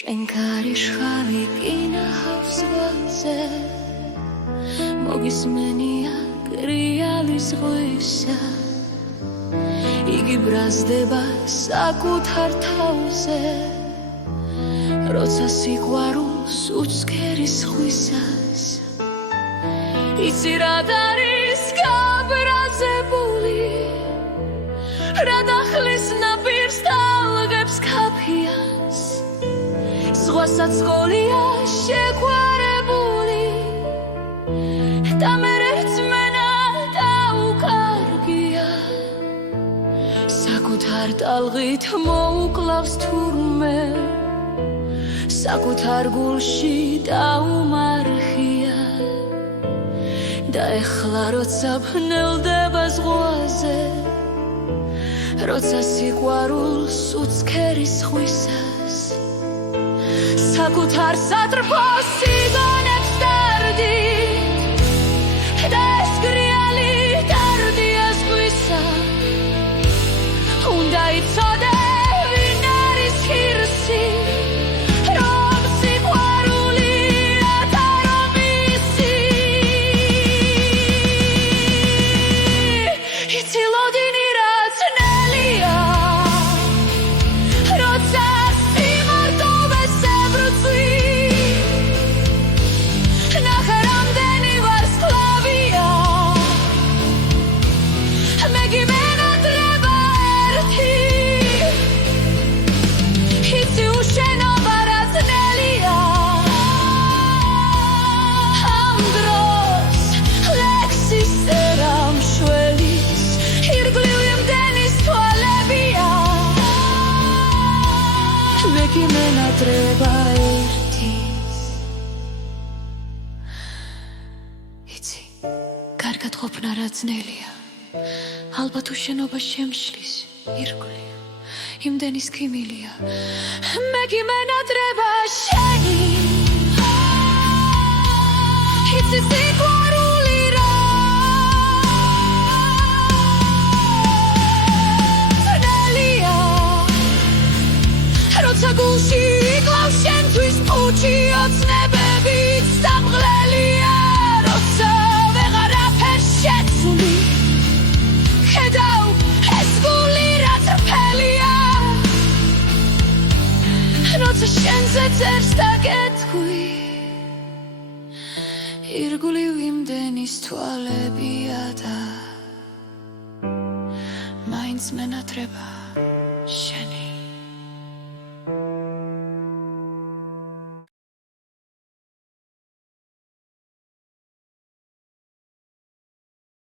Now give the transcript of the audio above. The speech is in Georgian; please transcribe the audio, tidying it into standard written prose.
შენქარი შხამი კინახავს ველზე მოგისმენია კრიალის ღვისა იგი ბრაზდება საკუთარ თავზე როცა სიყვარულს უცქერის ხვისას იცი რად არის გაბრაზებული რა დახლის ნაპირს თალღებს ქაფიანს ზღვასაც ყოლია შეგვარებული და მე რწმენა დაუკარგია საკუთარ ტალღით მოუკლავს თურმე საკუთარ გულში დაუმარხია და ეხლა როცა ბნელდება ზღვაზე როცა სიყვარულს უცქერის ხვისას საკუთარ სატრფოს იგონებს დარდით და ეს გრიალი დარდია ზღვისა უნდა იცოდე ვინ არის ჰირსი რომ სიყვარულია და რომ ისი იცი ლოდინი რაც ნელია როცა სიმარტოვეს ებრუწვი ნახე რამდენი ვარსკვლავია მე გიმენატრება ერთი იცი უშენობა რაც ნელია ამ დროს ლექსის წერა მშველის ირგვლივ იმდენის თვალებია მე გიმენატრება ერთის იცი კარგად ყოფნა რა ძნელია ალბათ უშენობა შემშლის ირგვლივ იმდენის ქიმილია მე გიმენატრება შენი იცი სიყვარული რა ძნელია როცა გულში იკლავს შენთვის პუჩი ოცნებებით სამღლელია როცა ვეღარაფერ შეცვლი ხედავ ეს გული რაც რფელია როცა შენზე წერს და კეთხვი ირგვლივ იმდენის თვალებია და მაინც მენატრება შენი